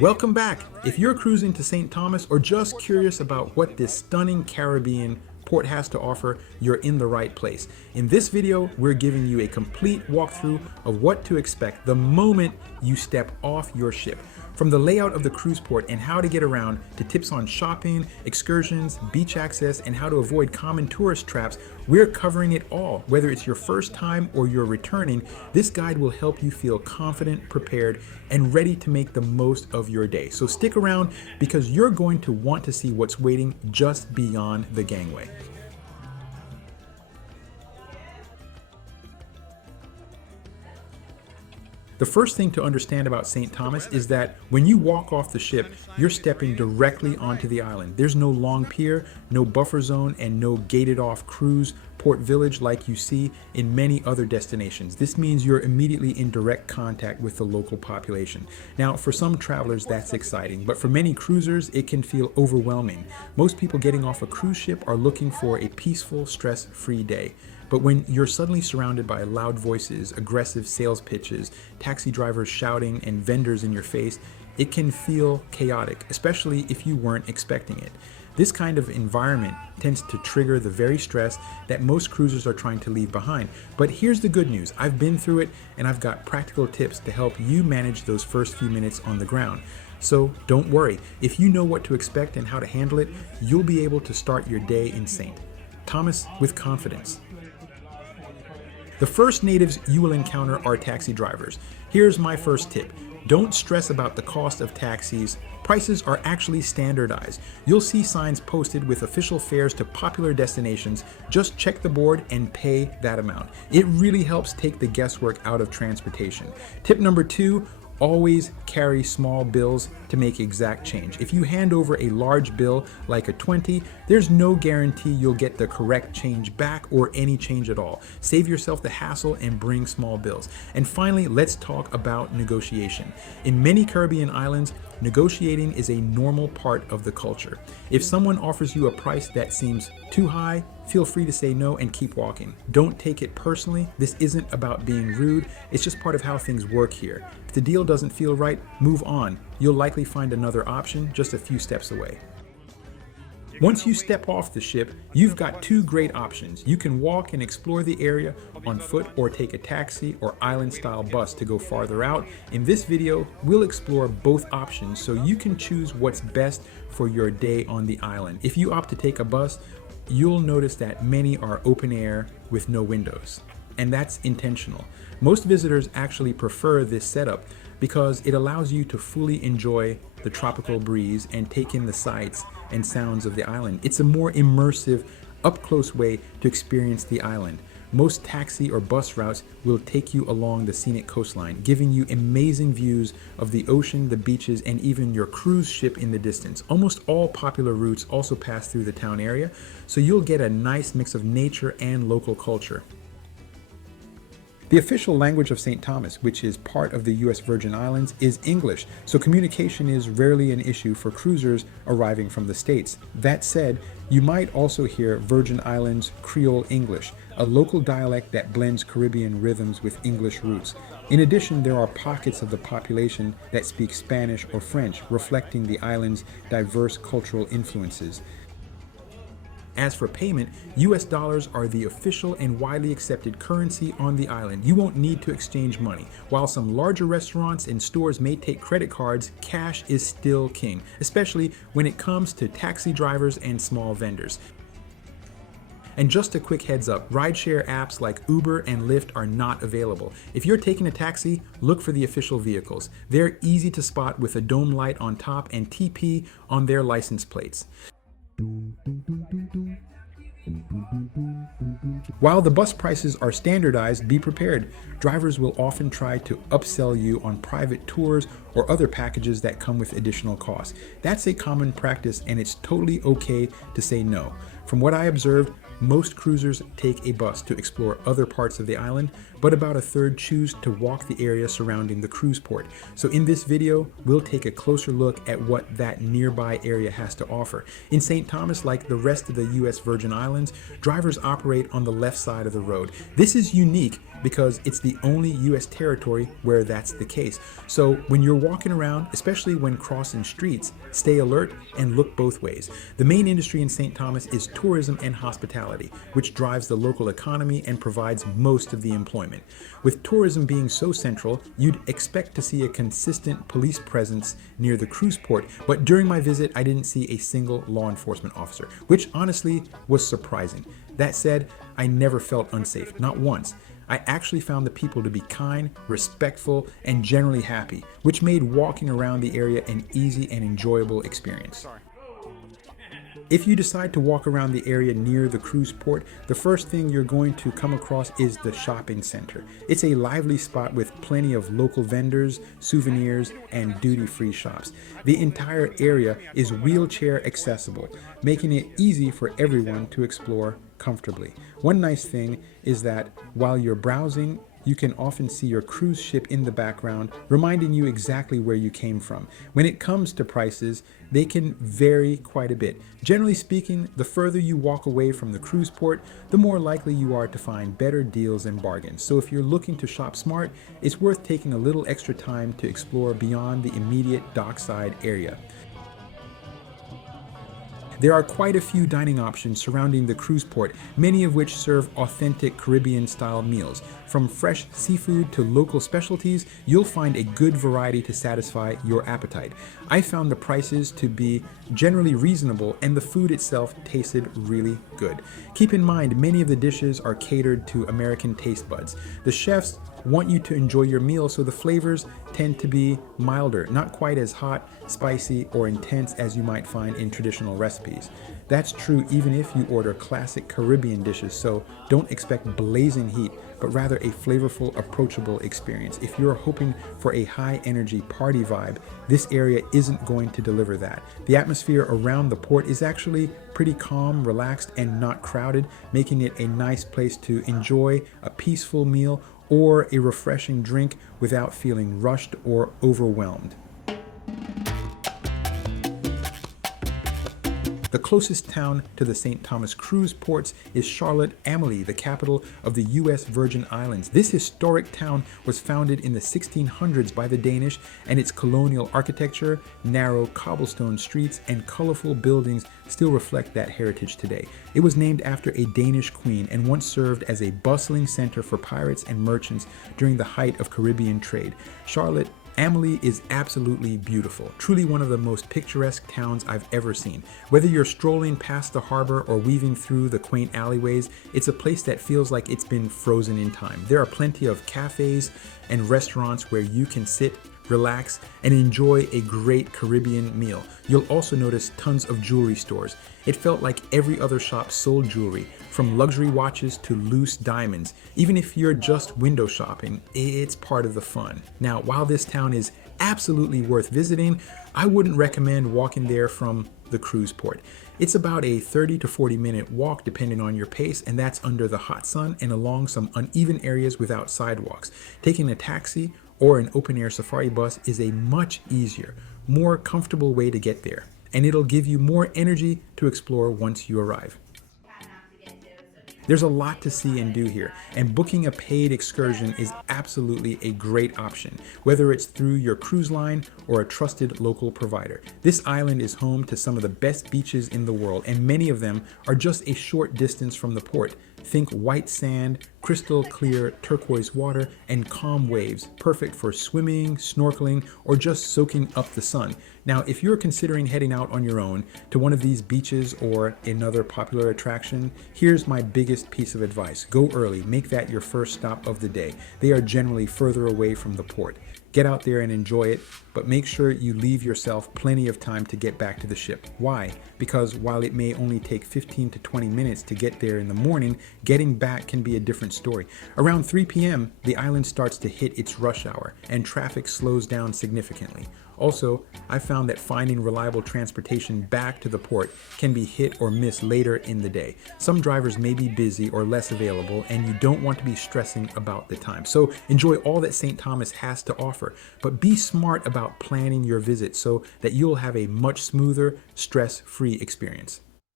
Welcome back. If you're cruising to St. Thomas or just curious about what this stunning Caribbean port has to offer, you're in the right place. In this video, we're giving you a complete walkthrough of what to expect the moment you step off your ship. From the layout of the cruise port and how to get around, to tips on shopping, excursions, beach access, and how to avoid common tourist traps, we're covering it all. Whether it's your first time or you're returning, this guide will help you feel confident, prepared, and ready to make the most of your day. So stick around because you're going to want to see what's waiting just beyond the gangway. The first thing to understand about St. Thomas is that when you walk off the ship, you're stepping directly onto the island. There's no long pier, no buffer zone, and no gated off cruise port village like you see in many other destinations. This means you're immediately in direct contact with the local population. Now, for some travelers, that's exciting, but for many cruisers, it can feel overwhelming. Most people getting off a cruise ship are looking for a peaceful, stress-free day. But when you're suddenly surrounded by loud voices, aggressive sales pitches, taxi drivers shouting, and vendors in your face, it can feel chaotic, especially if you weren't expecting it. This kind of environment tends to trigger the very stress that most cruisers are trying to leave behind. But here's the good news. I've been through it, and I've got practical tips to help you manage those first few minutes on the ground. So don't worry. If you know what to expect and how to handle it, you'll be able to start your day in St. Thomas with confidence. The first natives you will encounter are taxi drivers. Here's my first tip. Don't stress about the cost of taxis. Prices are actually standardized. You'll see signs posted with official fares to popular destinations. Just check the board and pay that amount. It really helps take the guesswork out of transportation. Tip number 2, always carry small bills to make exact change. If you hand over a large bill like a 20, there's no guarantee you'll get the correct change back or any change at all. Save yourself the hassle and bring small bills. And finally, let's talk about negotiation. In many Caribbean islands, negotiating is a normal part of the culture. If someone offers you a price that seems too high, feel free to say no and keep walking. Don't take it personally. This isn't about being rude. It's just part of how things work here. If the deal doesn't feel right, move on. You'll likely find another option just a few steps away. Once you step off the ship, you've got 2 great options. You can walk and explore the area on foot or take a taxi or island-style bus to go farther out. In this video, we'll explore both options so you can choose what's best for your day on the island. If you opt to take a bus, you'll notice that many are open air with no windows, and that's intentional. Most visitors actually prefer this setup because it allows you to fully enjoy the tropical breeze and take in the sights and sounds of the island. It's a more immersive, up-close way to experience the island. Most taxi or bus routes will take you along the scenic coastline, giving you amazing views of the ocean, the beaches, and even your cruise ship in the distance. Almost all popular routes also pass through the town area, so you'll get a nice mix of nature and local culture. The official language of St. Thomas, which is part of the U.S. Virgin Islands, is English, so communication is rarely an issue for cruisers arriving from the States. That said, you might also hear Virgin Islands Creole English, a local dialect that blends Caribbean rhythms with English roots. In addition, there are pockets of the population that speak Spanish or French, reflecting the island's diverse cultural influences. As for payment, US dollars are the official and widely accepted currency on the island. You won't need to exchange money. While some larger restaurants and stores may take credit cards, cash is still king, especially when it comes to taxi drivers and small vendors. And just a quick heads up, rideshare apps like Uber and Lyft are not available. If you're taking a taxi, look for the official vehicles. They're easy to spot with a dome light on top and TP on their license plates. While the bus prices are standardized, be prepared. Drivers will often try to upsell you on private tours or other packages that come with additional costs. That's a common practice, and it's totally okay to say no. From what I observed, most cruisers take a bus to explore other parts of the island, but about a third choose to walk the area surrounding the cruise port. So in this video, we'll take a closer look at what that nearby area has to offer. In St. Thomas, like the rest of the U.S. Virgin Islands, drivers operate on the left side of the road. This is unique because it's the only U.S. territory where that's the case. So when you're walking around, especially when crossing streets, stay alert and look both ways. The main industry in St. Thomas is tourism and hospitality, which drives the local economy and provides most of the employment. With tourism being so central, you'd expect to see a consistent police presence near the cruise port, but during my visit, I didn't see a single law enforcement officer, which honestly was surprising. That said, I never felt unsafe, not once. I actually found the people to be kind, respectful, and generally happy, which made walking around the area an easy and enjoyable experience. If you decide to walk around the area near the cruise port, the first thing you're going to come across is the shopping center. It's a lively spot with plenty of local vendors, souvenirs, and duty-free shops. The entire area is wheelchair accessible, making it easy for everyone to explore comfortably. One nice thing is that while you're browsing, you can often see your cruise ship in the background, reminding you exactly where you came from. When it comes to prices, they can vary quite a bit. Generally speaking, the further you walk away from the cruise port, the more likely you are to find better deals and bargains. So if you're looking to shop smart, it's worth taking a little extra time to explore beyond the immediate dockside area. There are quite a few dining options surrounding the cruise port, many of which serve authentic Caribbean-style meals. From fresh seafood to local specialties, you'll find a good variety to satisfy your appetite. I found the prices to be generally reasonable and the food itself tasted really good. Keep in mind, many of the dishes are catered to American taste buds. The chefs want you to enjoy your meal, so the flavors tend to be milder, not quite as hot, spicy, or intense as you might find in traditional recipes. That's true even if you order classic Caribbean dishes, so don't expect blazing heat, but rather a flavorful, approachable experience. If you're hoping for a high-energy party vibe, this area isn't going to deliver that. The atmosphere around the port is actually pretty calm, relaxed, and not crowded, making it a nice place to enjoy a peaceful meal or a refreshing drink without feeling rushed or overwhelmed. The closest town to the St. Thomas cruise ports is Charlotte, Amalie, the capital of the U.S. Virgin Islands. This historic town was founded in the 1600s by the Danish, and its colonial architecture, narrow cobblestone streets, and colorful buildings still reflect that heritage today. It was named after a Danish queen and once served as a bustling center for pirates and merchants during the height of Caribbean trade. Charlotte, Amalie is absolutely beautiful, truly one of the most picturesque towns I've ever seen. Whether you're strolling past the harbor or weaving through the quaint alleyways, it's a place that feels like it's been frozen in time. There are plenty of cafes and restaurants where you can sit, relax, and enjoy a great Caribbean meal. You'll also notice tons of jewelry stores. It felt like every other shop sold jewelry, from luxury watches to loose diamonds. Even if you're just window shopping, it's part of the fun. Now, while this town is absolutely worth visiting, I wouldn't recommend walking there from the cruise port. It's about a 30 to 40 minute walk depending on your pace, and that's under the hot sun and along some uneven areas without sidewalks. Taking a taxi or an open-air safari bus is a much easier, more comfortable way to get there, and it'll give you more energy to explore once you arrive. There's a lot to see and do here, and booking a paid excursion is absolutely a great option, whether it's through your cruise line or a trusted local provider. This island is home to some of the best beaches in the world, and many of them are just a short distance from the port. Think white sand, crystal clear turquoise water, and calm waves, perfect for swimming, snorkeling, or just soaking up the sun. Now, if you're considering heading out on your own to one of these beaches or another popular attraction, here's my biggest piece of advice. Go early, make that your first stop of the day. They are generally further away from the port. Get out there and enjoy it, but make sure you leave yourself plenty of time to get back to the ship. Why? Because while it may only take 15 to 20 minutes to get there in the morning, getting back can be a different story. Around 3 p.m., the island starts to hit its rush hour and traffic slows down significantly. Also, I found that finding reliable transportation back to the port can be hit or miss later in the day. Some drivers may be busy or less available, and you don't want to be stressing about the time. So enjoy all that St. Thomas has to offer, but be smart about planning your visit so that you'll have a much smoother, stress-free experience.